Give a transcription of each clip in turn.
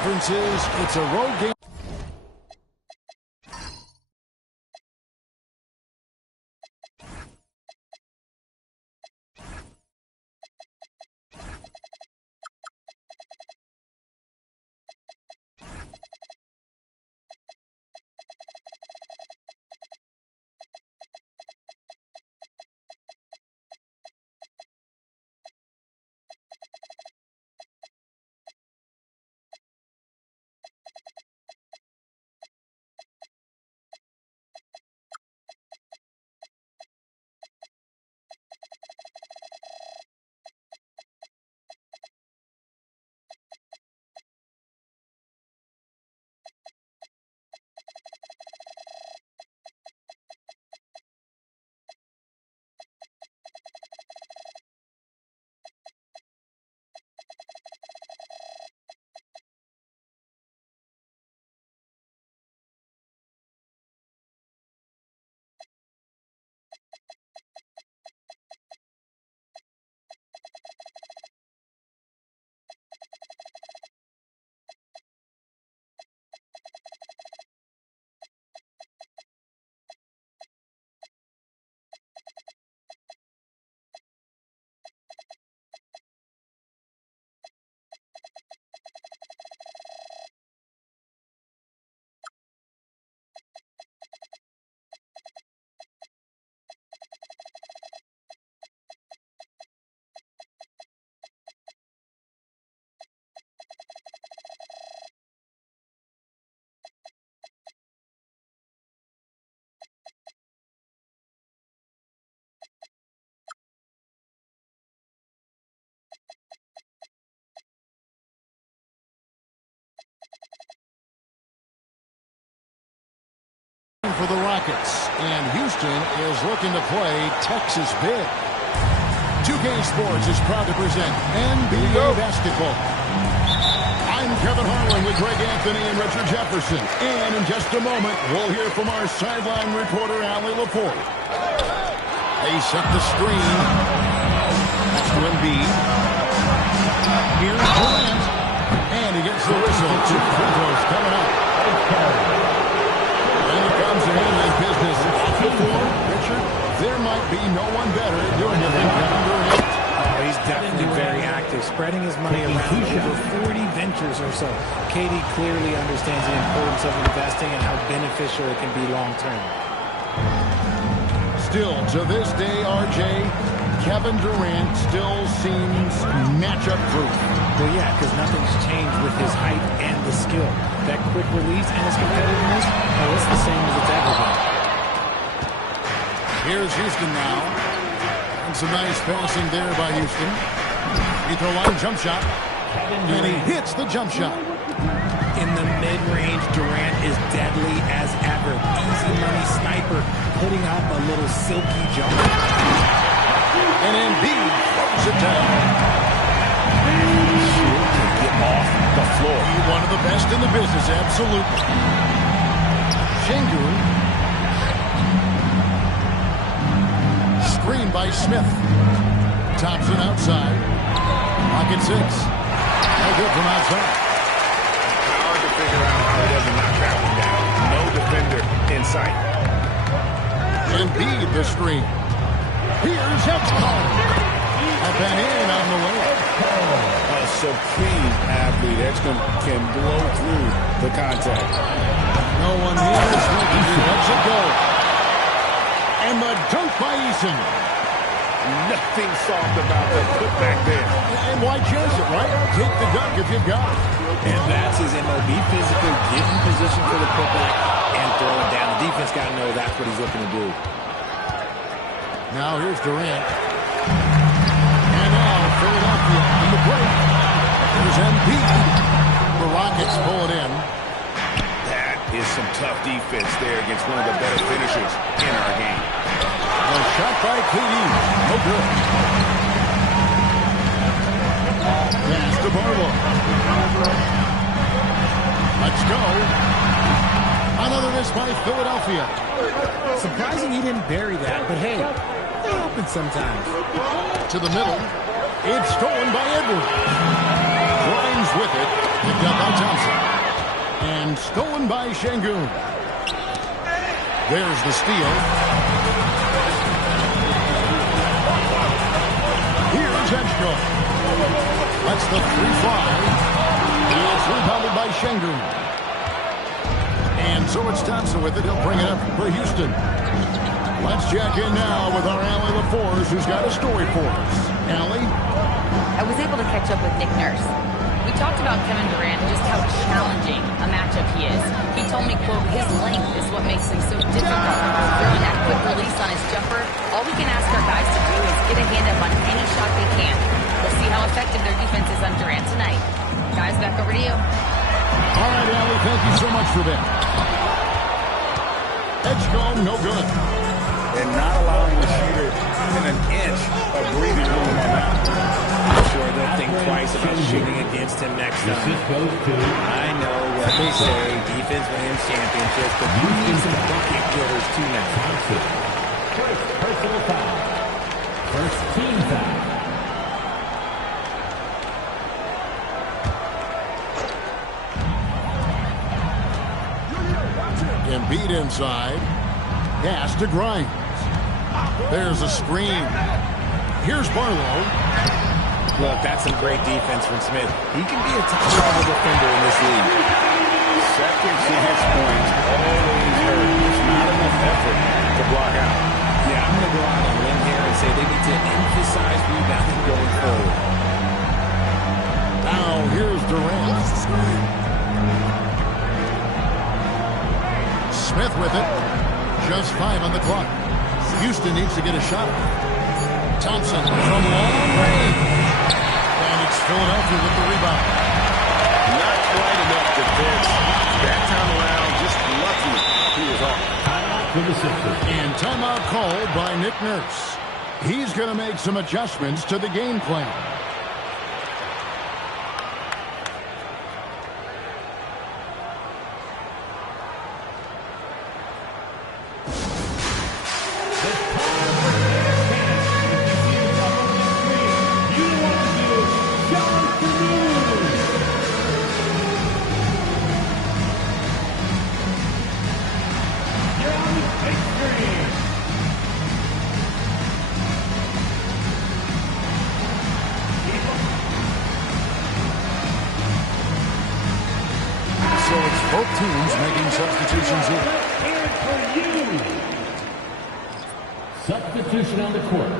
conferences, it's a road game. For the Rockets, and Houston is looking to play Texas big. 2K Sports is proud to present NBA basketball. I'm Kevin Harlan with Greg Anthony and Richard Jefferson, and in just a moment, we'll hear from our sideline reporter, Allie Laporte. They set the screen. That's to Embiid. Here's Durant, and he gets the whistle. 2 free throws coming up. Comes in handling business off the floor. Richard, there might be no one better at doing it than Kevin Durant. Oh, he's definitely very active, spreading his money around over 40 ventures or so. KD clearly understands the importance of investing and how beneficial it can be long-term. Still, to this day, RJ, Kevin Durant still seems matchup-proof. Well, yeah, because nothing's changed with his height and the skill. That quick release and his competitiveness, oh, it's the same as it's ever been. Here's Houston now. And some nice passing there by Houston. Free throw line jump shot. And he hits the jump shot. In the mid-range, Durant is deadly as ever. Easy money sniper, putting up a little silky jumper. And Embiid throws it down. Off the floor. One of the best in the business, absolutely. Şengün. Screen by Smith. Thompson outside. Pocket 6. No good from outside. Hard to figure out how he doesn't knock that one down. No defender in sight. Embiid the screen. Here's Epstein. Up and in on the way. A supreme athlete. Edgecombe can blow through the contact. No one here is looking to lets it go. And the dunk by Eason. Nothing soft about the putback there. And why chance it, right? Take the dunk if you've got it. And that's his MO. Be physical, get in position for the putback, and throw it down. The defense got to know that's what he's looking to do. Now here's Durant. And now Philadelphia in the break. There's Embiid. The Rockets pull it in. That is some tough defense there against one of the better finishers in our game. A shot by KD. No good. Pass to Barlow. Let's go. Another miss by Philadelphia. Surprising he didn't bury that, but hey, it happens sometimes. To the middle. It's stolen by Edwards. Grimes is with it. Picked up by Thompson. And stolen by Şengün. There's the steal. Here's Edgecombe. That's the 3-5. It's rebounded by Şengün. And so it's Thompson with it. He'll bring it up for Houston. Let's check in now with our Allie LaForce, who's got a story for us. Allie? I was able to catch up with Nick Nurse. We talked about Kevin Durant and just how challenging a matchup he is. He told me, quote, his length is what makes him so difficult. Throwing that quick release on his jumper, all we can ask our guys to do is get a hand up on any shot they can. We'll see how effective their defense is on Durant tonight. Guys, back over to you. All right, Allie, thank you so much for that. Edgecombe, no good. And not allowing the shooter even an inch of breathing room on that. I'm sure they'll think twice about shooting against him next time. I know what they say, defense wins championships, but you need some bucket getters too now. First personal foul. First team foul. Embiid inside. Pass to Grimes. There's a screen. Here's Barlow. Look, that's some great defense from Smith. He can be a top-level defender in this league. Second chance points always hurt. It's not enough effort to block out. Yeah, I'm going to go out on a limb here and say they need to emphasize rebounding going forward. Now here's Durant. Smith with it. Just 5 on the clock. Houston needs to get a shot. Thompson from long range. And it's Philadelphia with the rebound. Not quite enough defense. That time around, just lucky he was off. For the Sixers. And timeout called by Nick Nurse. He's going to make some adjustments to the game plan. So it's both teams making substitutions here. Substitution on the court.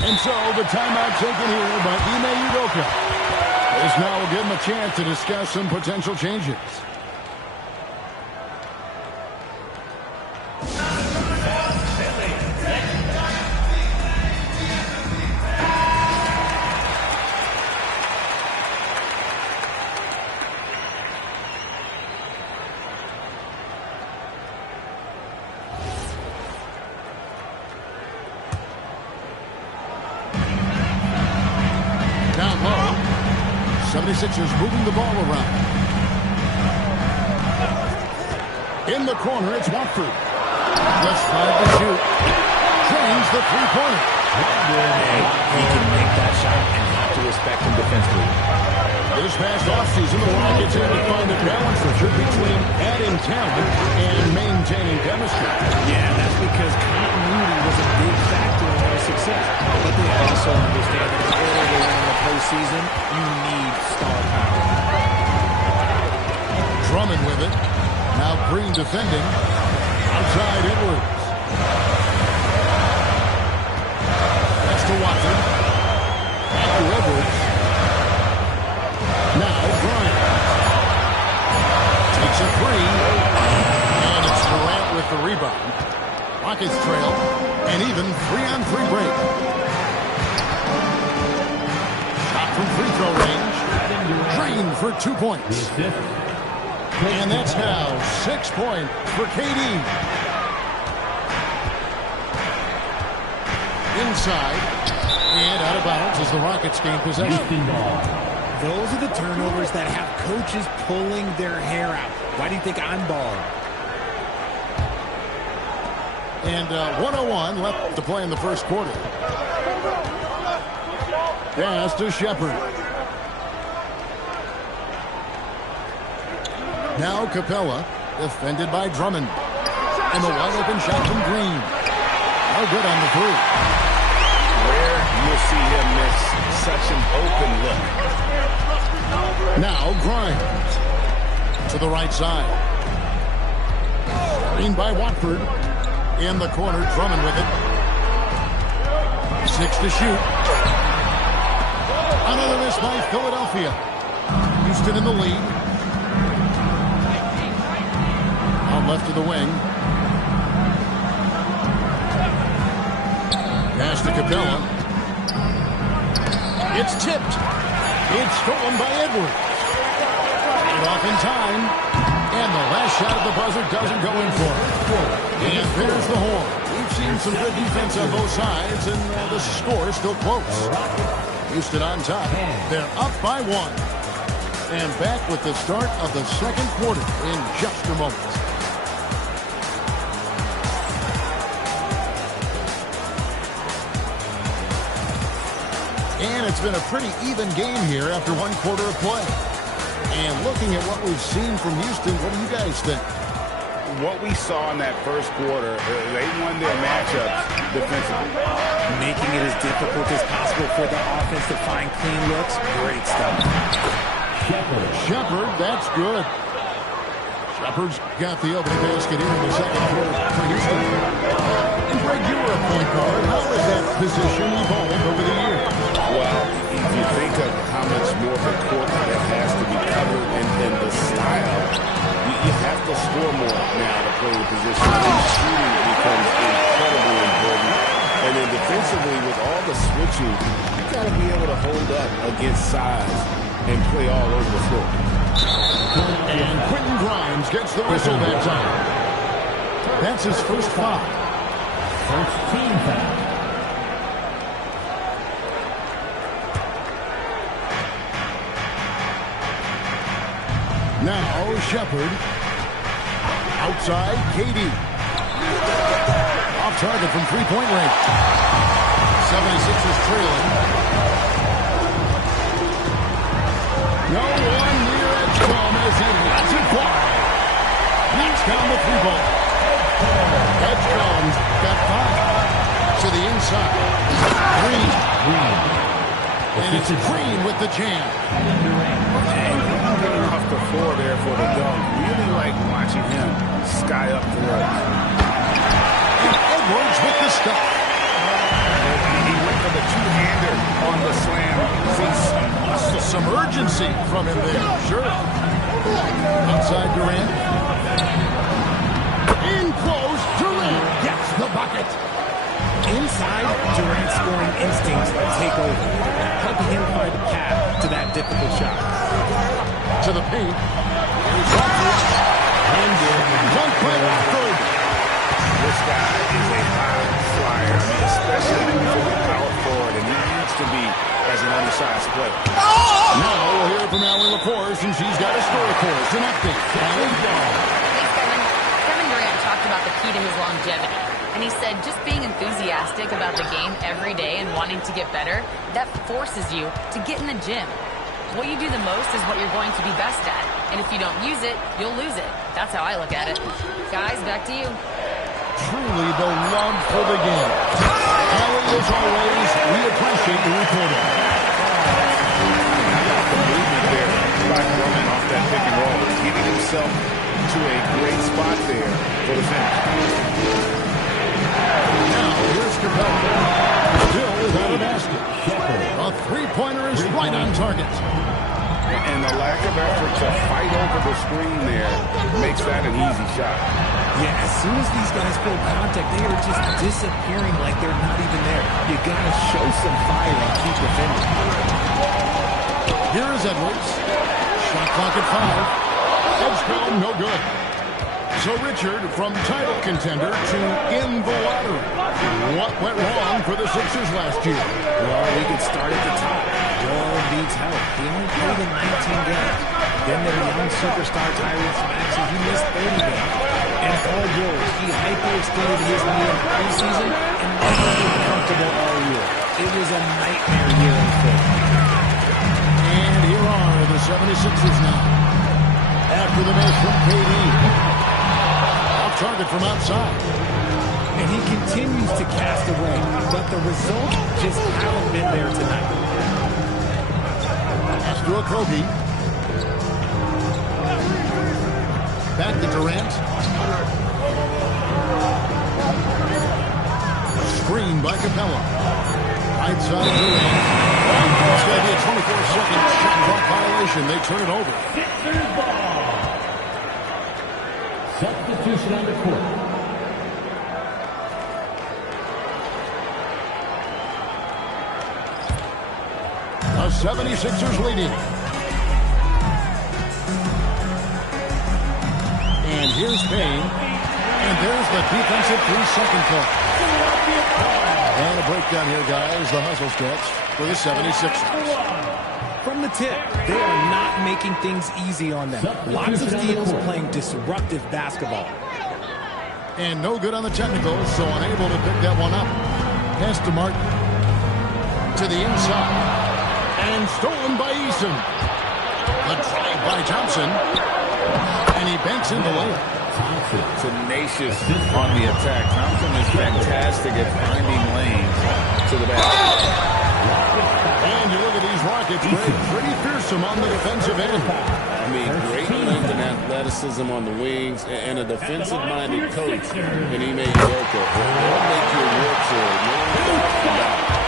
And so the timeout taken here by Ime Udoka. This now will give him a chance to discuss some potential changes. Down low. 76ers moving the ball around. In the corner, it's Watford. Just 5 to shoot. Drains the three-pointer. He can make that shot and have to respect him defensively. This past offseason, the Rockets had to find a balance between adding talent and maintaining chemistry. Yeah, that's because continuity was a big factor in their success. But they also understand that early in the postseason, you need star power. Drummond with it. Now Green defending. Outside Edwards. That's to Watford. Back to Edwards. Now Bryant. Takes a three. And it's Durant with with the rebound. Rockets trail. An even 3-on-3 break. Shot from free throw range. Drained for 2 points. And that's now 6 points for KD. Inside. And out of bounds as the Rockets gain possession. Those are the turnovers that have coaches pulling their hair out. Why do you think I'm balling? And 1:01 left to play in the first quarter. Pass to Shepherd. Now Capella, defended by Drummond. And the wide open shot from Green. No good on the three. Where you'll see him miss such an open look. Now Grimes. To the right side. Screen by Watford. In the corner, Drummond with it. 6 to shoot. Another miss by Philadelphia. Houston in the lead. Out left to the wing. Pass to Capella. It's tipped. It's stolen by Edwards. Paid off in time. And the last shot of the buzzer doesn't go in for it. And there's the horn. We've seen some good defense on both sides, and the score is still close. Houston on top. They're up by 1. And back with the start of the second quarter in just a moment. And it's been a pretty even game here after 1 quarter of play. And looking at what we've seen from Houston, what do you guys think? What we saw in that first quarter, they won their matchups defensively. Making it as difficult as possible for the offense to find clean looks. Great stuff. Shepherd, that's good. Shepherd's got the opening basket here in the second quarter for Houston. And Greg, you were a point guard. How has that position evolved over the years? Well, if you think of how much more of a court that has to be covered in the style, you have to score more now to play the position. And shooting becomes incredibly important. And then defensively, with all the switching, you got to be able to hold up against size and play all over the floor. And Quentin Grimes gets the whistle that time. That's his first foul. First team foul. Now Shepherd. Outside, KD. Off target from three-point range. 76ers trailing. No one near Edgecombe as he lets it fly. Knocks down the three ball. Edgecombe's got 5. To the inside. Green. And it's Green with the jam. Getting off the floor there for the dunk. Really like watching him sky up the road. And Edwards with the stuff. He went for the two-hander on the slam. Some urgency from him there. Sure. Outside Durant. In close. Durant gets the bucket. Inside, Durant's scoring instincts take over, helping him find a path to that difficult shot. To the paint. Here's Watford. And one play Watford. This guy is a high flyer. I mean, especially for the power forward, and he needs to be as an undersized player. Now we'll hear from Allie LaForce, and she's got a story for us. An update. Thanks, Kevin. Kevin Durant talked about the key to his longevity. And he said just being enthusiastic about the game every day and wanting to get better, that forces you to get in the gym. What you do the most is what you're going to be best at. And if you don't use it, you'll lose it. That's how I look at it. Guys, back to you. Truly the love for the game. Allie, as always, we appreciate the reporting. The movement there by Drummond off that pick and roll, getting himself to a great spot there for the finish. Now, here's Capella. Still without a basket. A three-pointer is right on target. And the lack of effort to fight over the screen there makes makes that an easy shot. Yeah, as soon as these guys feel contact, they are just disappearing like they're not even there. You got to show some fire and keep defending. Here is Edwards. Shot clock at 5. Edge comb, no good. So Richard, from title contender to in the lottery. What went wrong for the Sixers last year? Well, we could start at the top. Joel needs help. He only played in 19 games. Then their young superstar Tyrese Maxey, he missed 30 games. And Paul George, he hyperextended his knee in the preseason and never been comfortable all year. It was a nightmare year in Philly. And here are the 76ers now. After the miss from KD. Off target from outside. And he continues to cast away, but the results just haven't been there tonight. Pass to Okogie. Back to Durant. Screen by Capella. Right side Durant. It's going to be a 24-second shot clock violation. They turn it over. Sixers ball. Substitution on the court. The 76ers leading. And here's Payne. And there's the defensive 3-second call. And a breakdown here, guys. The hustle stretch for the 76ers. From the tip, they are not making things easy on them. Lots of steals, playing disruptive basketball. And no good on the technicals, so unable to pick that one up. Pass to Martin. To the inside. And stolen by Eason. The drive by Thompson. And he banks in the layup. Tenacious on the attack. Thompson is fantastic at finding lanes to the basket. And you look at these Rockets, pretty fearsome on the defensive end. I mean, great length and athleticism on the wings, and a defensive-minded coach, and he made Joker. They'll make you work for it. No doubt about it.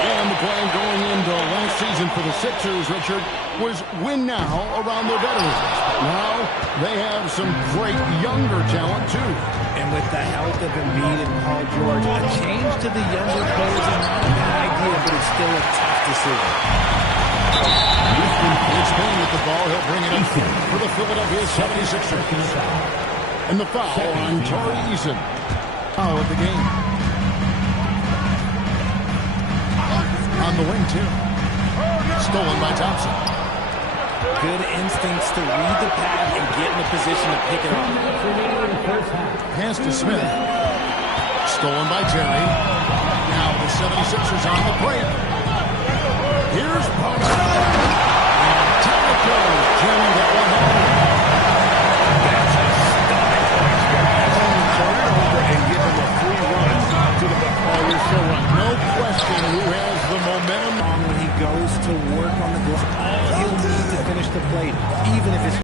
And the plan going into last season for the Sixers, Richard, was win now around their veterans. Now they have some great younger talent, too. And with the health of Embiid and Paul George, a change to the younger players is not a bad idea, but it's still a tough decision. It's Payne with the ball. He'll bring it up for the Philadelphia 76ers. And the foul on Tari Eason. Foul of the game. On the wing, too. Stolen by Thompson. Good instincts to read the pad and get in a position to pick it up. Pass to Smith. Stolen by Terry. Now the 76ers on the break. Here's Paxson.